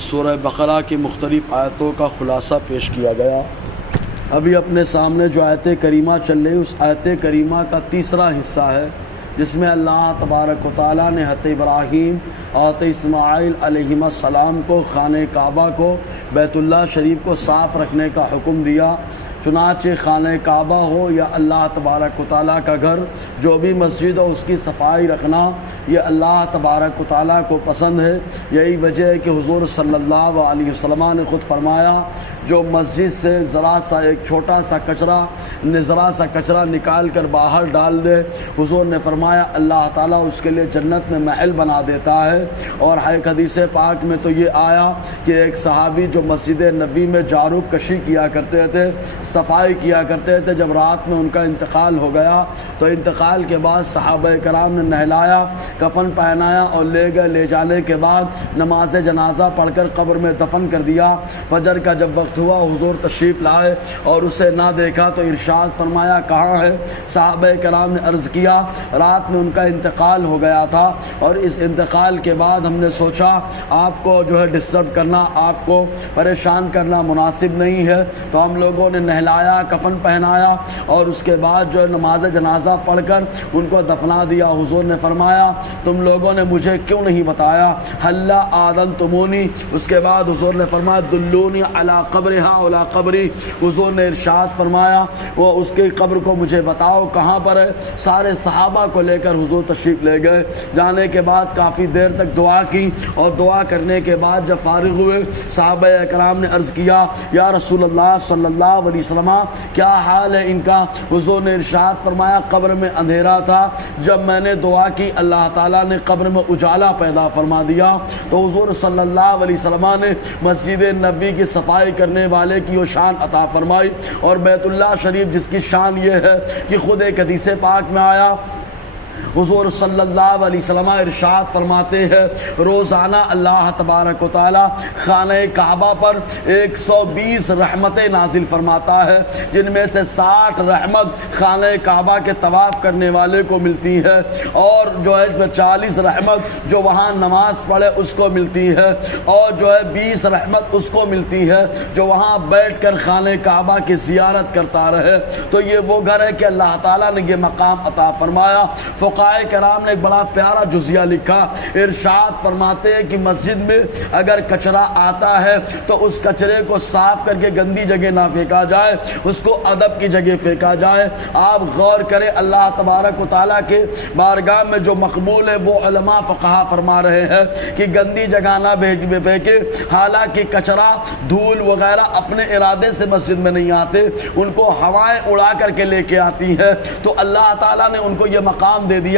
سورہ بقرہ کی مختلف آیتوں کا خلاصہ پیش کیا گیا۔ ابھی اپنے سامنے جو آیت کریمہ چل رہی اس آیت کریمہ کا تیسرا حصہ ہے، جس میں اللہ تبارک و تعالیٰ نے حضرت ابراہیم اور حضرت اسماعیل علیہم السلام کو خانہ کعبہ کو، بیت اللہ شریف کو صاف رکھنے کا حکم دیا۔ چنانچہ خانہ کعبہ ہو یا اللہ تبارک و تعالیٰ کا گھر، جو بھی مسجد ہو اس کی صفائی رکھنا یہ اللہ تبارک و تعالیٰ کو پسند ہے۔ یہی وجہ ہے کہ حضور صلی اللہ علیہ وسلم نے خود فرمایا، جو مسجد سے ذرا سا ایک چھوٹا سا کچرا نکال کر باہر ڈال دے، حضور نے فرمایا اللہ تعالیٰ اس کے لیے جنت میں محل بنا دیتا ہے۔ اور حدیث پاک میں تو یہ آیا کہ ایک صحابی جو مسجد نبی میں جارو کشی کیا کرتے تھے، صفائی کیا کرتے تھے، جب رات میں ان کا انتقال ہو گیا تو انتقال کے بعد صحابہ کرام نے نہلایا، کفن پہنایا اور لے جانے کے بعد نماز جنازہ پڑھ کر قبر میں دفن کر دیا۔ فجر کا جب وقت ہوا حضور تشریف لائے اور اسے نہ دیکھا تو ارشاد فرمایا کہاں ہے؟ صحابہ کرام نے عرض کیا رات میں ان کا انتقال ہو گیا تھا، اور اس انتقال کے بعد ہم نے سوچا آپ کو جو ہے ڈسٹرب کرنا، آپ کو پریشان کرنا مناسب نہیں ہے، تو ہم لوگوں نے نہلایا، کفن پہنایا اور اس کے بعد جو ہے نماز جنازہ پڑھ کر ان کو دفنا دیا۔ حضور نے فرمایا تم لوگوں نے مجھے کیوں نہیں بتایا؟ حلا آذنتمونی۔ اس کے بعد حضور نے فرمایا دلونی علی قبرہا علی قبری۔ حضور نے ارشاد فرمایا وہ اس کی قبر کو مجھے بتاؤ کہاں پر ہے۔ سارے صحابہ کو لے کر حضور تشریف لے گئے۔ جانے کے بعد کافی دیر تک دعا کی، اور دعا کرنے کے بعد جب فارغ ہوئے صحابہ اکرام نے عرض کیا یا رسول اللہ صلی اللہ علیہ وسلم کیا حال ہے ان کا؟ حضور نے ارشاد فرمایا قبر میں اندھیرا تھا، جب میں نے دعا کی اللہ تعالیٰ نے قبر میں اجالا پیدا فرما دیا۔ تو حضور صلی اللہ علیہ وسلم نے مسجد نبی کی صفائی کرنے والے کی وہ شان عطا فرمائی، اور بیت اللہ شریف جس کی شان یہ ہے کہ خود ایک حدیث پاک میں آیا، حضور صلی اللہ علیہ وسلم ارشاد فرماتے ہیں روزانہ اللہ تبارک و تعالی خانہ کعبہ پر 120 رحمتیں نازل فرماتا ہے، جن میں سے 60 رحمت خانہ کعبہ کے طواف کرنے والے کو ملتی ہے، اور جو ہے 40 رحمت جو وہاں نماز پڑھے اس کو ملتی ہے، اور جو ہے 20 رحمت اس کو ملتی ہے جو وہاں بیٹھ کر خانہ کعبہ کی زیارت کرتا رہے۔ تو یہ وہ گھر ہے کہ اللہ تعالیٰ نے یہ مقام عطا فرمایا۔ فقہاء کرام نے ایک بڑا پیارا جزیہ لکھا، ارشاد فرماتے ہیں کہ مسجد میں اگر کچرا آتا ہے تو اس کچرے کو صاف کر کے گندی جگہ نہ پھینکا جائے، اس کو ادب کی جگہ پھینکا جائے۔ آپ غور کریں اللہ تبارک و تعالیٰ کے بارگاہ میں جو مقبول ہے وہ علماء فقہا فرما رہے ہیں کہ گندی جگہ نہ پھینکے، حالانکہ کچرا دھول وغیرہ اپنے ارادے سے مسجد میں نہیں آتے، ان کو ہوائیں اڑا کر کے لے کے آتی ہے، تو اللہ تعالیٰ نے ان کو یہ مقام دے دیا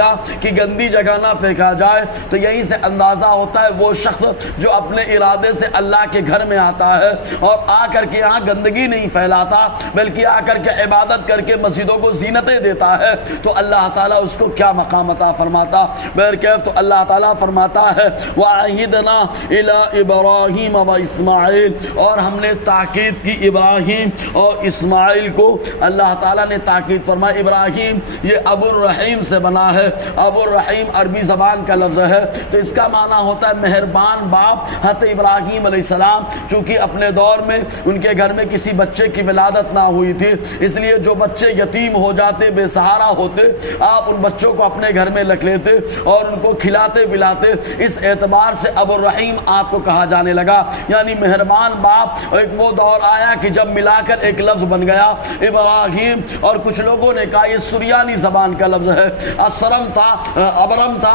کہ گندی جگہ نہ پھینکا جائے۔ تو یہیں سے اندازہ ہوتا ہے وہ شخص جو اپنے ارادے سے اللہ کے گھر میں آتا ہے اور آ کر کے یہاں گندگی نہیں پھیلاتا بلکہ آ کر کے عبادت کر کے مسجدوں کو زینتیں دیتا ہے، تو اللہ تعالیٰ اس کو کیا مقام عطا فرماتا۔ بہرکیف تو اللہ تعالیٰ فرماتا ہے وَعَهِدْنَا إِلَىٰ إِبْرَاهِيمَ وَإِسْمَاعِيلَ، اور ہم نے تاکید کی ابراہیم اور اسماعیل کو۔ اللہ تعالیٰ نے تاکید فرمائی، ابراہیم یہ ابو الرحیم سے بنا ہے، ابو الرحیم عربی زبان کا لفظ ہے، تو اس کا معنی ہوتا ہے مہربان باپ۔ حضرت ابراہیم علیہ السلام چونکہ اپنے دور میں ان کے گھر میں کسی بچے کی ولادت نہ ہوئی تھی، اس لیے جو بچے یتیم ہو جاتے، بے سہارا ہوتے، آپ ان بچوں کو اپنے گھر میں رکھ لیتے اور ان کو کھلاتے پلاتے، اس اعتبار سے ابو الرحیم آپ کو کہا جانے لگا، یعنی مہربان باپ۔ ایک وہ دور آیا کہ جب ملا کر ایک لفظ بن گیا ابراہیم، اور کچھ لوگوں نے کہا یہ سریانی زبان کا لفظ ہے، اسرم تھا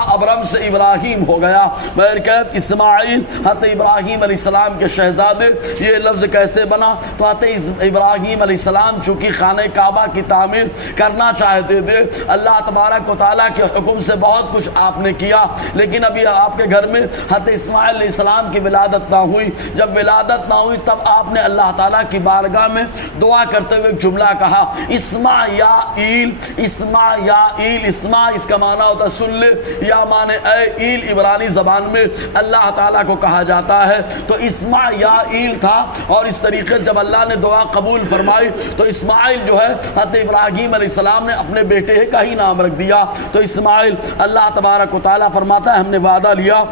ابرم سے ابراہیم ہو گیا۔ بہرکیف اسماعیل حضرت ابراہیم علیہ السلام کے شہزادے، یہ لفظ کیسے بنا؟ تو حضرت ابراہیم علیہ السلام چونکہ خانہ کعبہ کی تعمیر کرنا چاہتے تھے، اللہ تبارک و تعالیٰ کے حکم سے بہت کچھ آپ نے کیا، لیکن ابھی آپ کے گھر میں حضرت اسماعیل علیہ السلام کی ولادت نہ ہوئی۔ جب ولادت نہ ہوئی تب آپ نے اللہ تعالیٰ کی بارگاہ میں دعا کرتے ہوئے ایک جملہ کہا اسمع یا ایل، اسمع یا ایل۔ اسمع اس کا معنی ہوتا ہے سن لے، یا مانے اے ایل عبرانی زبان میں اللہ تعالیٰ کو کہا جاتا ہے، تو اسمع یا ایل تھا۔ اور اس طریقے سے جب اللہ نے دعا قبول فرمائی تو اسماعیل جو ہے حضرت ابراہیم علیہ السلام نے اپنے بیٹے کا ہی نام رکھ دیا، تو اسماعیل۔ اللہ تبارک و تعالیٰ فرماتا ہے ہم نے وعدہ لیا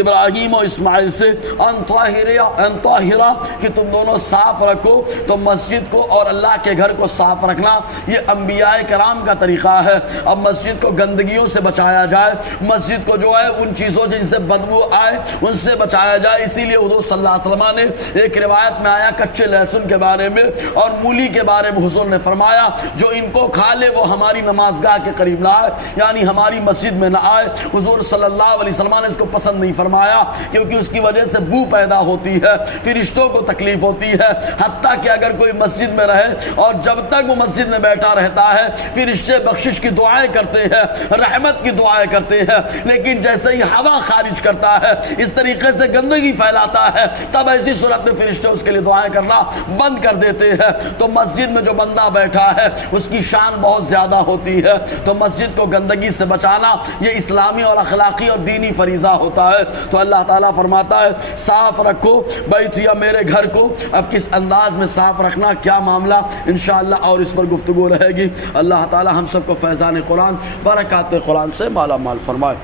ابراہیم و اسماعیل سے ان طاہرہ کہ تم دونوں صاف رکھو. تو مسجد کو اور اللہ کے گھر کو صاف رکھنا یہ انبیاء کرام کا طریقہ ہے. اب مسجد کو گندگیوں سے بچایا جائے, مسجد کو جو ہے ان چیزوں جن سے بدبو آئے ان سے بچایا جائے. اسی لیے حضور صلی اللہ علیہ وسلم نے ایک روایت میں آیا کچے لہسن کے بارے میں اور مولی کے بارے میں حضور نے فرمایا جو ان کو کھا لے وہ ہماری نمازگاہ کے قریب نہ آئے, یعنی ہماری مسجد میں نہ آئے. حضور صلی اللہ علیہ وسلم نے اس کو پسند نہیں فرمایا کیونکہ اس کی وجہ سے بو پیدا ہوتی ہے, فرشتوں کو تکلیف ہوتی ہے. حتیٰ کہ اگر کوئی مسجد میں رہے اور جب تک وہ مسجد میں بیٹھا رہتا ہے فرشتے بخشش کی دعائیں کرتے ہیں, رحمت کی دعائیں کرتے ہیں, لیکن جیسے ہی ہوا خارج کرتا ہے اس طریقے سے گندگی پھیلاتا ہے تب ایسی صورت میں فرشتے اس کے لیے دعائیں کرنا بند کر دیتے ہیں. تو مسجد میں جو بندہ بیٹھا ہے اس کی شان بہت زیادہ ہوتی ہے. تو مسجد کو گندگی سے بچانا یہ اسلامی اور اخلاقی اور دینی فریضہ ہوتا ہے. تو اللہ تعالیٰ فرماتا ہے صاف رکھو بیتیا میرے گھر کو. اب کس انداز میں صاف رکھنا کیا معاملہ انشاءاللہ اور اس پر گفتگو رہے گی. اللہ تعالیٰ ہم سب کو فیضان قرآن برکات قرآن سے مالا مال فرمائے.